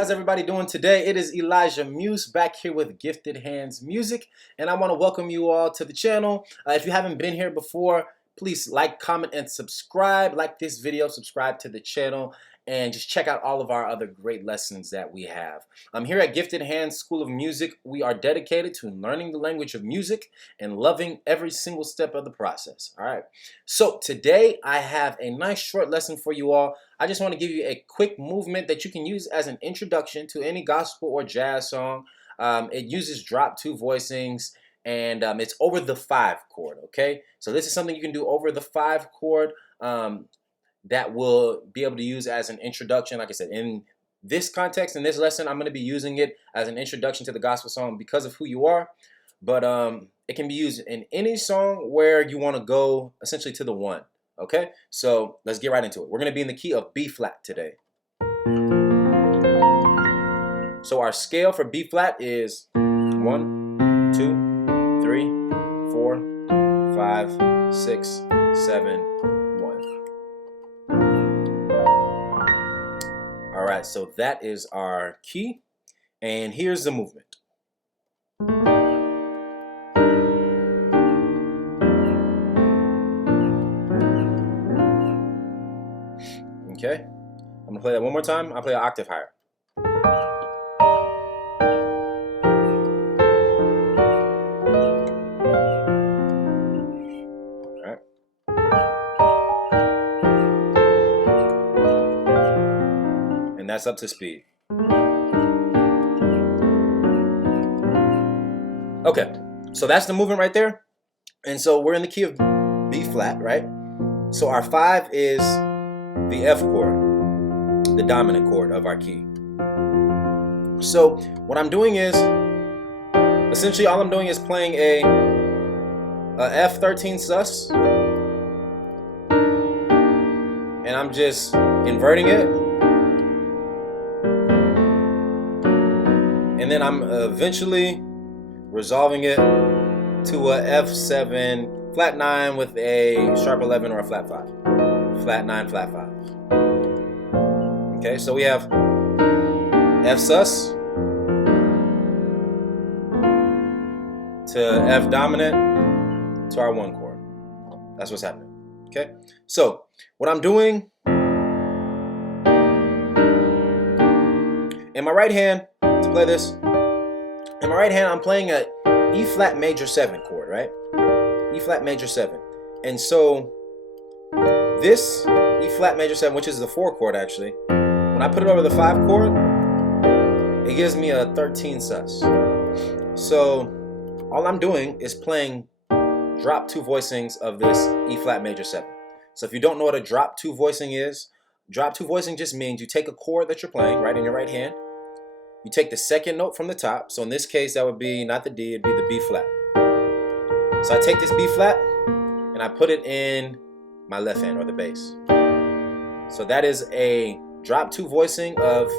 how's everybody doing today? It is Elijah Muse back here with Gifted Hands Music, and I want to welcome you all to the channel. If you haven't been here before, please like, comment, and subscribe. Like this video, subscribe to the channel, and just check out all of our other great lessons that we have. Here at Gifted Hands School of Music, we are dedicated to learning the language of music and loving every single step of the process. All right, so today I have a nice short lesson for you all. I just want to give you a quick movement that you can use as an introduction to any gospel or jazz song. It uses drop two voicings, and it's over the 5 chord, okay? So this is something you can do over the 5 chord that will be able to use as an introduction. Like I said, in this context, in this lesson, I'm going to be using it as an introduction to the gospel song because of who you are. But it can be used in any song where you want to go essentially to the 1. Okay, so let's get right into it. We're going to be in the key of B flat today. So our scale for B flat is 1, 2, 3, 4, 5, 6, 7, 1. All right, so that is our key, and here's the movement. Okay, I'm gonna play that one more time. I'll play an octave higher. All right. And that's up to speed. Okay, so that's the movement right there. And so we're in the key of B flat, right? So our 5 is the F chord, the dominant chord of our key. So what I'm doing is, essentially all I'm doing is playing a F13 sus, and I'm just inverting it, and then I'm eventually resolving it to a F7 flat 9 with a sharp 11 or a flat 5. Flat 9, flat 5. Okay, so we have F sus to F dominant to our 1 chord. That's what's happening. Okay, so what I'm doing in my right hand to play this, in my right hand I'm playing a E flat major 7 chord, right? E flat major 7, and so this E flat major 7, which is the 4 chord actually, when I put it over the 5 chord, it gives me a 13 sus. So all I'm doing is playing drop 2 voicings of this E flat major 7. So if you don't know what a drop 2 voicing is, drop 2 voicing just means you take a chord that you're playing right in your right hand, you take the second note from the top. So in this case that would be not the D, it'd be the B flat. So I take this B flat and I put it in my left hand, or the bass. So that is a drop 2 voicing of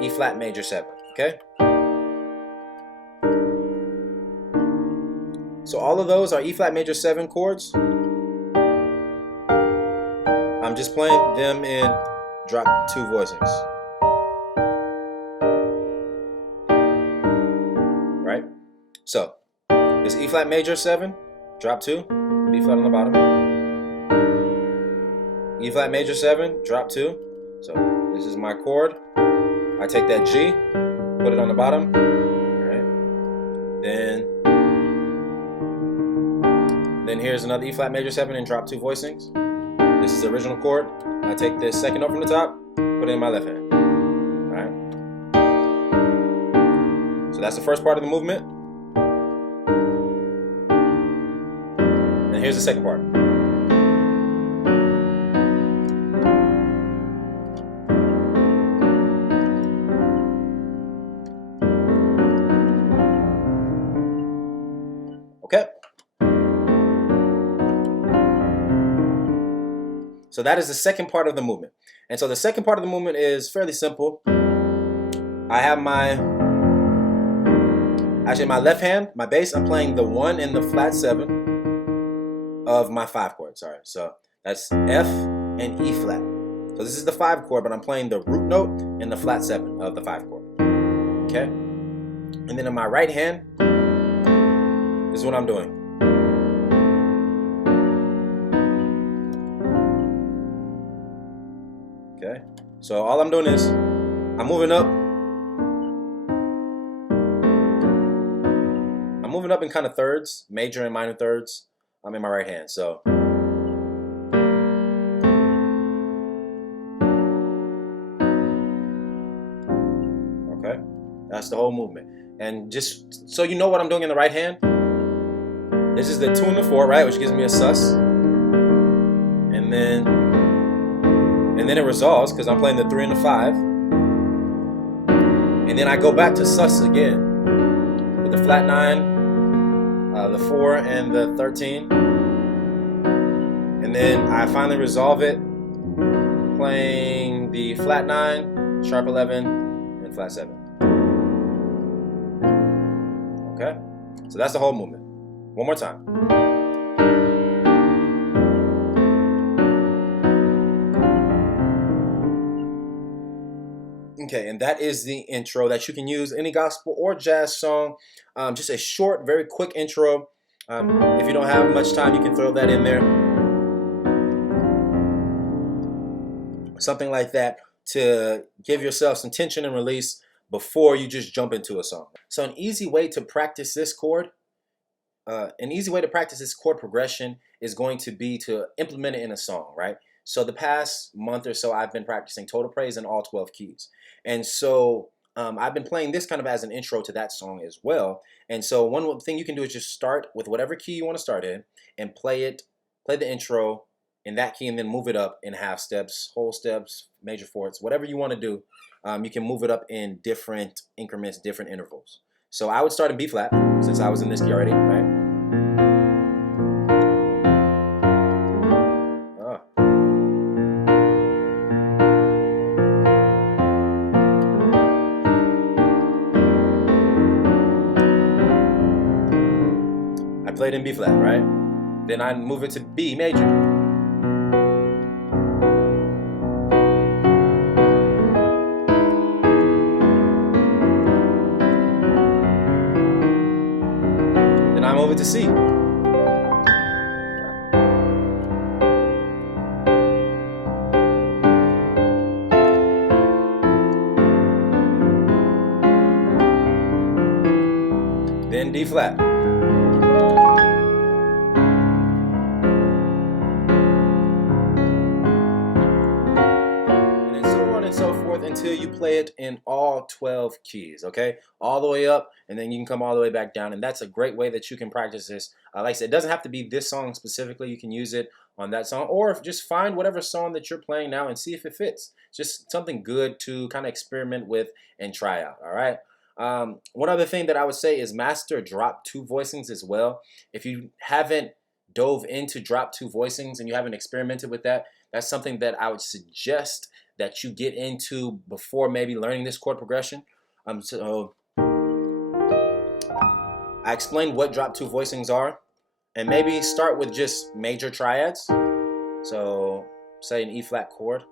E flat major 7, okay? So all of those are E flat major 7 chords. I'm just playing them in drop 2 voicings. Right? So this E flat major 7, drop 2, B flat on the bottom. E flat major 7, drop 2. So this is my chord. I take that G, put it on the bottom. Right. Then here's another E flat major 7 and drop 2 voicings. This is the original chord. I take this second note from the top, put it in my left hand. All right. So that's the first part of the movement. And here's the second part. Okay. So that is the second part of the movement. And so the second part of the movement is fairly simple. I have my left hand, my bass, I'm playing the 1 in the flat 7 of my 5 chord. Sorry. So that's F and E flat. So this is the 5 chord, but I'm playing the root note in the flat 7 of the 5 chord. okay? And then in my right hand, this is what I'm doing. Okay, so all I'm doing is I'm moving up. I'm moving up in kind of thirds, major and minor thirds. I'm in my right hand, so. Okay, that's the whole movement. And just so you know what I'm doing in the right hand, this is the 2 and the 4, right, which gives me a sus. And then it resolves because I'm playing the 3 and the 5. And then I go back to sus again with the flat 9, the 4, and the 13. And then I finally resolve it playing the flat 9, sharp 11, and flat 7. Okay? So that's the whole movement. One more time. Okay, and that is the intro that you can use any gospel or jazz song. Just a short, very quick intro. If you don't have much time, you can throw that in there. Something like that to give yourself some tension and release before you just jump into a song. So an easy way to practice this chord, progression is going to be to implement it in a song, right? So the past month or so, I've been practicing total praise in all 12 keys. And so I've been playing this kind of as an intro to that song as well. And so one thing you can do is just start with whatever key you want to start in and play the intro in that key, and then move it up in half steps, whole steps, major fourths, whatever you want to do. You can move it up in different increments, different intervals. So I would start in B flat, since I was in this key already, right? I played in B flat, right? Then I move it to B major. Then I move it to C. Then D flat. Until you play it in all 12 keys, okay? All the way up, and then you can come all the way back down, and that's a great way that you can practice this. Like I said, it doesn't have to be this song specifically. You can use it on that song, or just find whatever song that you're playing now and see if it fits. Just something good to kind of experiment with and try out, all right? One other thing that I would say is master drop 2 voicings as well. If you haven't dove into drop 2 voicings and you haven't experimented with that, that's something that I would suggest that you get into before maybe learning this chord progression. So I explained what drop 2 voicings are, and maybe start with just major triads. So say an E flat chord,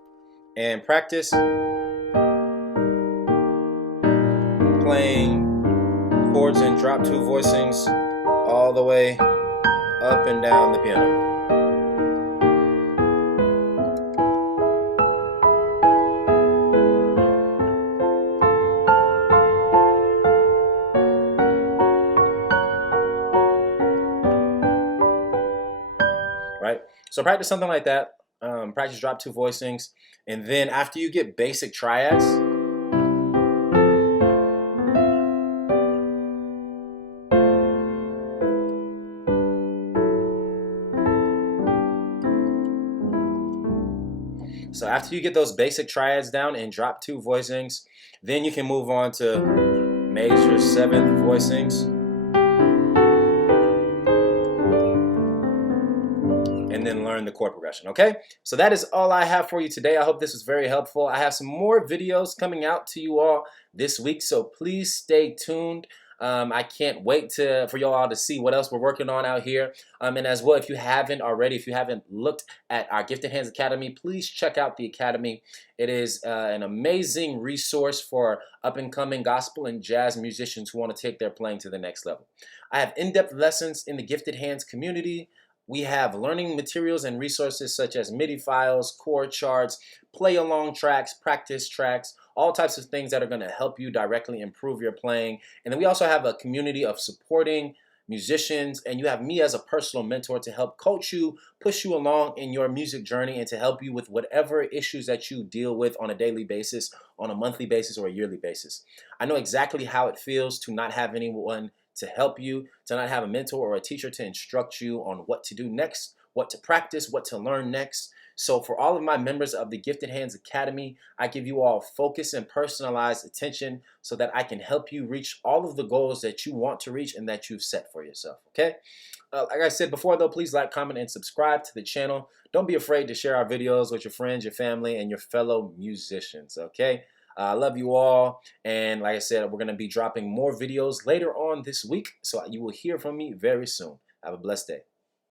and practice playing chords and drop 2 voicings all the way up and down the piano. Right? So practice something like that. Practice drop 2 voicings, and then after you get basic triads, those basic triads down and drop 2 voicings, then you can move on to major 7th voicings, and then learn the chord progression, okay? So that is all I have for you today. I hope this was very helpful. I have some more videos coming out to you all this week, so please stay tuned. I can't wait for y'all to see what else we're working on out here. And as well, if you haven't already, if you haven't looked at our Gifted Hands Academy, please check out the Academy. It is an amazing resource for up-and-coming gospel and jazz musicians who want to take their playing to the next level. I have in-depth lessons in the Gifted Hands community. We have learning materials and resources such as MIDI files, chord charts, play-along tracks, practice tracks, all types of things that are going to help you directly improve your playing. And then we also have a community of supporting musicians, and you have me as a personal mentor to help coach you, push you along in your music journey, and to help you with whatever issues that you deal with on a daily basis, on a monthly basis, or a yearly basis. I know exactly how it feels to not have anyone to help you, to not have a mentor or a teacher to instruct you on what to do next, what to practice, what to learn next. So for all of my members of the Gifted Hands Academy, I give you all focused and personalized attention so that I can help you reach all of the goals that you want to reach and that you've set for yourself, okay? Like I said before, though, please like, comment, and subscribe to the channel. Don't be afraid to share our videos with your friends, your family, and your fellow musicians, okay? I love you all, and like I said, we're going to be dropping more videos later on this week, so you will hear from me very soon. Have a blessed day.